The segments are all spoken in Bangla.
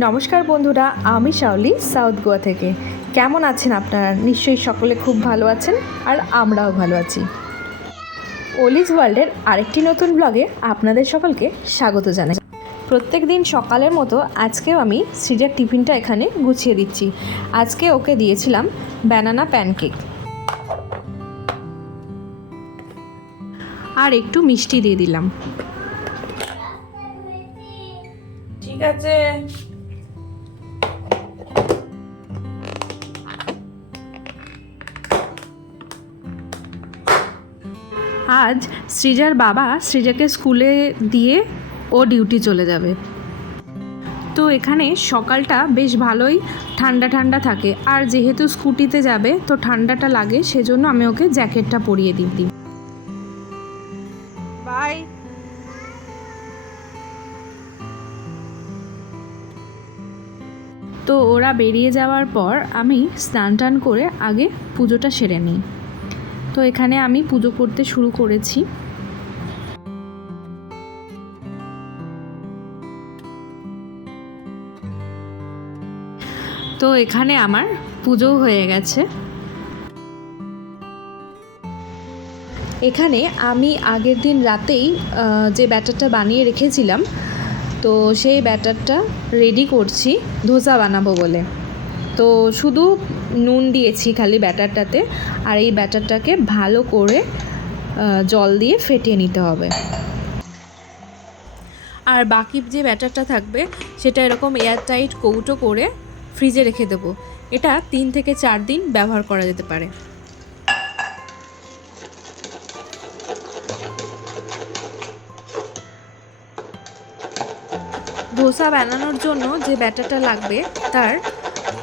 নমস্কার বন্ধুরা, আমি শাওলি সাউথ গোয়া থেকে। কেমন আছেন আপনারা? নিশ্চয়ই সকলে খুব ভালো আছেন, আর আমরাও ভালো আছি। ওলিজ ওয়ার্ল্ডের আরেকটি নতুন ব্লগে আপনাদের সকলকে স্বাগত জানাই। প্রত্যেক দিন সকালের মতো আজকেও আমি সৃজার টিফিনটা এখানে গুছিয়ে দিচ্ছি। আজকে ওকে দিয়েছিলাম ব্যানানা প্যানকেক আর একটু মিষ্টি দিয়ে দিলাম। ঠিক আছে, আজ সৃজার বাবা সৃজাকে স্কুলে দিয়ে ও ডিউটি চলে যাবে। তো এখানে সকালটা বেশ ভালোই ঠান্ডা ঠান্ডা থাকে, আর যেহেতু স্কুটিতে যাবে তো ঠান্ডাটা লাগে, সেজন্য আমি ওকে জ্যাকেটটা পরিয়ে দিই। বাই। তো ওরা বেরিয়ে যাওয়ার পর আমি স্নান টান করে আগে পুজোটা সেরে নিই। তো এখানে আমি পুজো করতে শুরু করেছি। তো এখানে আমার পুজো হয়ে গেছে। এখানে আমি আগের দিন রাতেই যে ব্যাটারটা বানিয়ে রেখেছিলাম, তো সেই ব্যাটারটা রেডি করছি ধোসা বানাবো বলে। তো শুধু নুন দিয়েছি খালি ব্যাটারটাতে, আর এই ব্যাটারটাকে ভালো করে জল দিয়ে ফেটিয়ে নিতে হবে। আর বাকি যে ব্যাটারটা থাকবে সেটা এরকম এয়ারটাইট কৌটো করে ফ্রিজে রেখে দেবো। এটা 3 থেকে 4 দিন ব্যবহার করা যেতে পারে। ধোসা বানানোর জন্য যে ব্যাটারটা লাগবে তার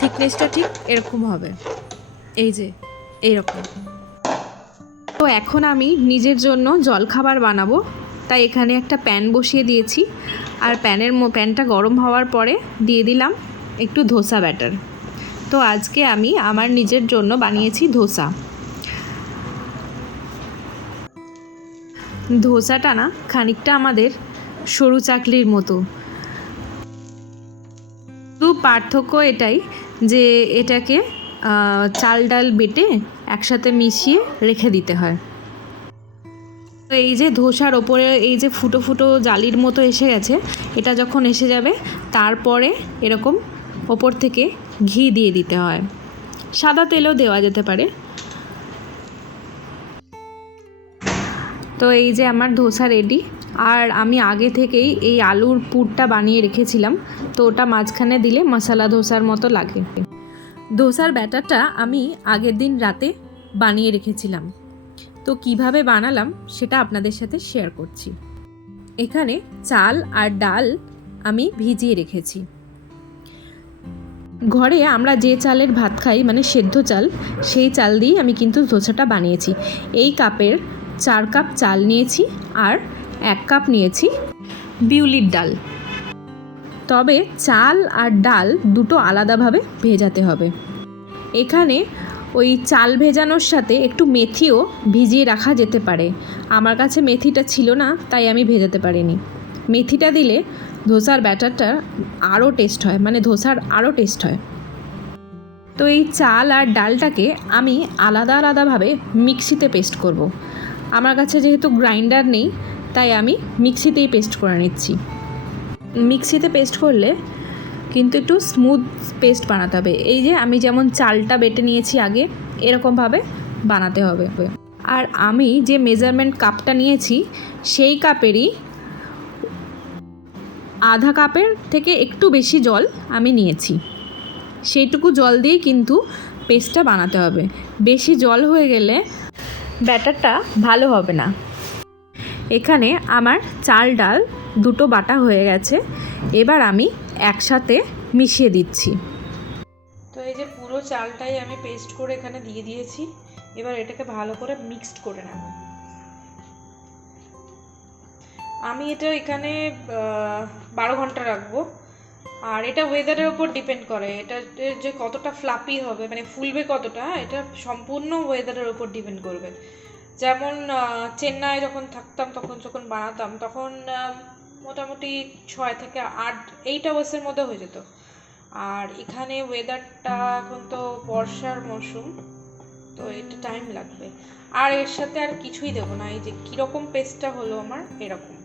থিকনেসটা ঠিক এরকম হবে, এই যে এইরকম। তো এখন আমি নিজের জন্য জলখাবার বানাবো, তাই এখানে একটা প্যান বসিয়ে দিয়েছি, আর প্যানটা গরম হওয়ার পরে দিয়ে দিলাম একটু ধোসা ব্যাটার। তো আজকে আমি আমার নিজের জন্য বানিয়েছি ধোসাটা না খানিকটা আমাদের সরু চাকলির মতো। শুধু পার্থক্য এটাই যে এটাকে চাল ডাল বেটে একসাথে মিশিয়ে রেখে দিতে হয়। তো এই যে ধোসার ওপরে এই যে ফুটো ফুটো জালির মতো এসে গেছে, এটা যখন এসে যাবে তারপরে এরকম ওপর থেকে ঘি দিয়ে দিতে হয়, সাদা তেলও দেওয়া যেতে পারে। তো এই যে আমার ধোসা রেডি। আর আমি আগে থেকেই এই আলুর পুরটা বানিয়ে রেখেছিলাম, তো ওটা মাঝখানে দিলে মশলা ধোসার মতো লাগে। ধোসার ব্যাটারটা আমি আগের দিন রাতে বানিয়ে রেখেছিলাম, তো কিভাবে বানালাম সেটা আপনাদের সাথে শেয়ার করছি। এখানে চাল আর ডাল আমি ভিজিয়ে রেখেছি। ঘরে আমরা যে চালের ভাত খাই মানে সেদ্ধ চাল, সেই চাল দিয়েই আমি কিন্তু ধোসাটা বানিয়েছি। এই কাপের 4 কাপ চাল নিয়েছি, আর 1 কাপ নিয়েছি বিউলির ডাল। তবে চাল আর ডাল দুটো আলাদাভাবে ভেজাতে হবে। এখানে ওই চাল ভেজানোর সাথে একটু মেথিও ভিজিয়ে রাখা যেতে পারে। আমার কাছে মেথিটা ছিল না, তাই আমি ভেজাতে পারিনি। মেথিটা দিলে ধোসার ব্যাটারটা আরও টেস্ট হয়, মানে ধোসার আরও টেস্ট হয়। তো এই চাল আর ডালটাকে আমি আলাদা আলাদাভাবে মিক্সিতে পেস্ট করব। আমার কাছে যেহেতু গ্রাইন্ডার নেই, তাই আমি মিক্সিতেই পেস্ট করে নিচ্ছি। মিক্সিতে পেস্ট করলে কিন্তু একটু স্মুথ পেস্ট বানাতে হবে। এই যে আমি যেমন চালটা বেটে নিয়েছি আগে, এরকমভাবে বানাতে হবে। আর আমি যে মেজারমেন্ট কাপটা নিয়েছি সেই কাপেরই আধা কাপের থেকে একটু বেশি জল আমি নিয়েছি। সেইটুকু জল দিয়েই কিন্তু পেস্টটা বানাতে হবে। বেশি জল হয়ে গেলে ব্যাটারটা ভালো হবে না। এখানে আমার চাল ডাল দুটো বাটা হয়ে গেছে, এবার আমি একসাথে মিশিয়ে দিচ্ছি। তো এই যে পুরো চালটাই আমি পেস্ট করে এখানে দিয়ে দিয়েছি। এবার এটাকে ভালো করে মিক্সড করে নেব। আমি এটা এখানে 12 ঘন্টা রাখবো। আর এটা ওয়েদারের উপর ডিপেন্ড করে, এটা যে কতটা ফ্লাপি হবে, মানে ফুলবে কতটা, এটা সম্পূর্ণ ওয়েদারের উপর ডিপেন্ড করবে। যেমন চেন্নাই যখন থাকতাম, তখন যখন বানাতাম তখন মোটামুটি 6 থেকে 8 আওয়ার্সের মধ্যে হয়ে যেত। আর এখানে ওয়েদারটা এখন তো বর্ষার মরশুম, তো এটা টাইম লাগবে। আর এর সাথে আর কিছুই দেবো না, এই যে কীরকম পেস্টটা হলো আমার এরকম।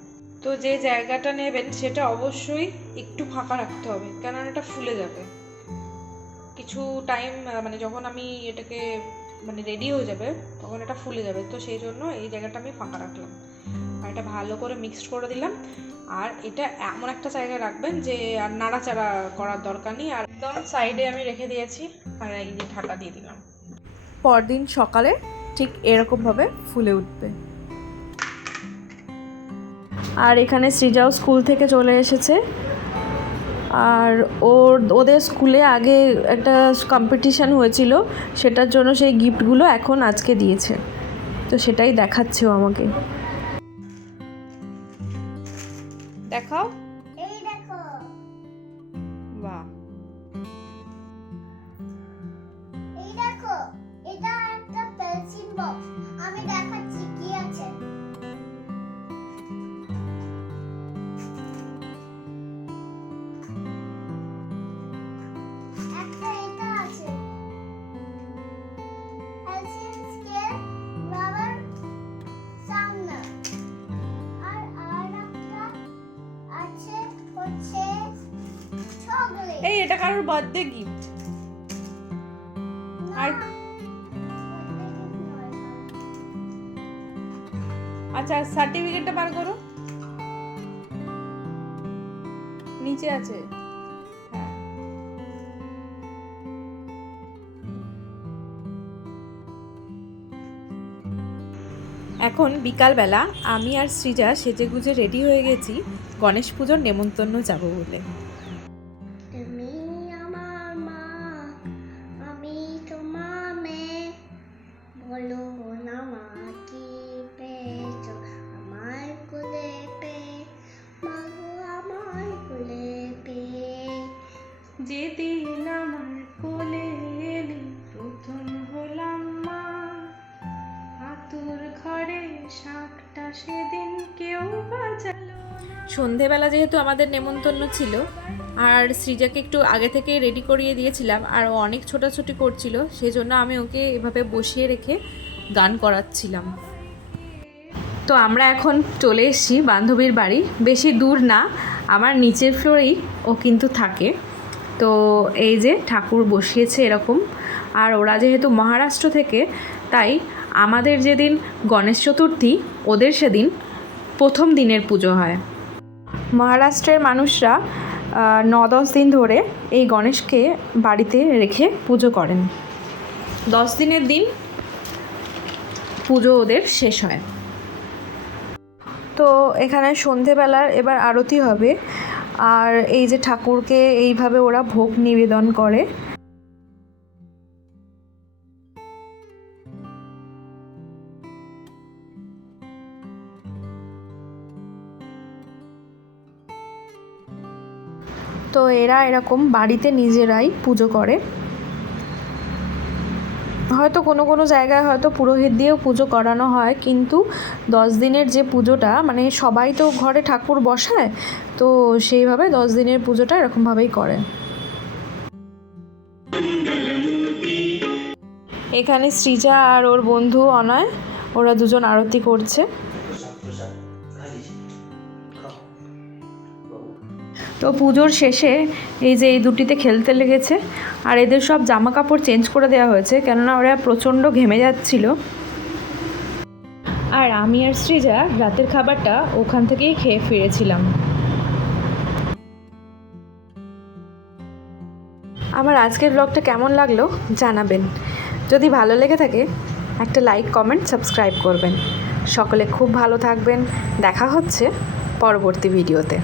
তো যে জায়গাটা নেবেন সেটা অবশ্যই একটু ফাঁকা রাখতে হবে, কেননা এটা ফুলে যাবে কিছু টাইম, মানে যখন আমি এটাকে মানে রেডি হয়ে যাবে তখন এটা ফুলে যাবে, তো সেই জন্য এই জায়গাটা আমি ফাঁকা রাখলাম। আর এটা ভালো করে মিক্সড করে দিলাম। আর এটা এমন একটা জায়গায় রাখবেন যে আর নাড়াচাড়া করার দরকার নেই, আর একদম সাইডে আমি রেখে দিয়েছি আর এই যে ঢাকা দিয়ে দিলাম। পরদিন সকালে ঠিক এরকমভাবে ফুলে উঠবে। আর এখানে সৃজাও স্কুল থেকে চলে এসেছে, আর ওদের স্কুলে আগে একটা কম্পিটিশান হয়েছিল, সেটার জন্য সেই গিফটগুলো এখন আজকে দিয়েছে, তো সেটাই দেখাচ্ছেও আমাকে। দেখাও, এই দেখো, বাহ, এই দেখো, এটা একটা পেন্সিল বক্স। আমি দেখাচ্ছি কি আছে। একটা এটা আছে, পেন্সিল স্কেল, রাবার, সামনা। আর একটা আছে হচ্ছে চকলেট। এই এটা কারোর বার্থডে গিফট। আর আচ্ছা, সার্টিফিকেটটা বার করো, নিচে আছে। হ্যাঁ, এখন বিকালবেলা আমি আর সৃজা সেজেগুজে রেডি হয়ে গেছি গণেশ পুজোর নেমন্তন্ন যাব বলে। তুমি আমার মা, আমি তোমার মেয়ে, বলো না মা কি পেয়েছো আমার কোলে পেয়ে, মাগো আমার কোলে পেয়ে। যেদিন আমার কোলে এলি প্রথম হলাম মা, আতুর ঘরে শাকটা সেদিন কেউ বাজালো। সন্ধেবেলা যেহেতু আমাদের নেমন্তন্ন ছিল, আর সৃজাকে একটু আগে থেকে রেডি করিয়ে দিয়েছিলাম, আর ও অনেক ছোটাছুটি করছিল, সেজন্য আমি ওকে এভাবে বসিয়ে রেখে গান করাচ্ছিলাম। তো আমরা এখন চলে এসেছি বান্ধবীর বাড়ি, বেশি দূর না, আমার নিচের ফ্লোরেই ও কিন্তু থাকে। তো এই যে ঠাকুর বসিয়েছে এরকম, আর ওরা যেহেতু মহারাষ্ট্র থেকে, তাই আমাদের যেদিন গণেশ চতুর্থী ওদের সেদিন প্রথম দিনের পুজো হয়। মহারাষ্ট্রের মানুষরা 9-10 দিন ধরে এই গণেশকে বাড়িতে রেখে পুজো করেন। 10 দিনের দিন পুজো ওদের শেষ হয়। তো এখানে সন্ধেবেলার এবার আরতি হবে, আর এই যে ঠাকুরকে এইভাবে ওরা ভোগ নিবেদন করে। তো এরা এরকম বাড়িতে নিজেরাই পুজো করে। হয়তো কোনো কোনো জায়গায় হয়তো পুরোহিত দিয়েও পুজো করানো হয়, কিন্তু 10 দিনের যে পুজোটা, মানে সবাই তো ঘরে ঠাকুর বসায়, তো সেইভাবে 10 দিনের পুজোটা এরকমভাবেই করে। এখানে সৃজা আর ওর বন্ধু অনয়, ওরা দুজন আরতি করছে। তো পুজোর শেষে এই যে এই দুটিতে খেলতে লেগেছে, আর এদের সব জামা কাপড় চেঞ্জ করে দেওয়া হয়েছে, কেননা ওরা প্রচণ্ড ঘেমে যাচ্ছিল। আর আমি আর সৃজা রাতের খাবারটা ওখান থেকেই খেয়ে ফিরেছিলাম। আমার আজকের ব্লগটা কেমন লাগলো জানাবেন, যদি ভালো লেগে থাকে একটা লাইক, কমেন্ট, সাবস্ক্রাইব করবেন। সকলে খুব ভালো থাকবেন, দেখা হচ্ছে পরবর্তী ভিডিওতে।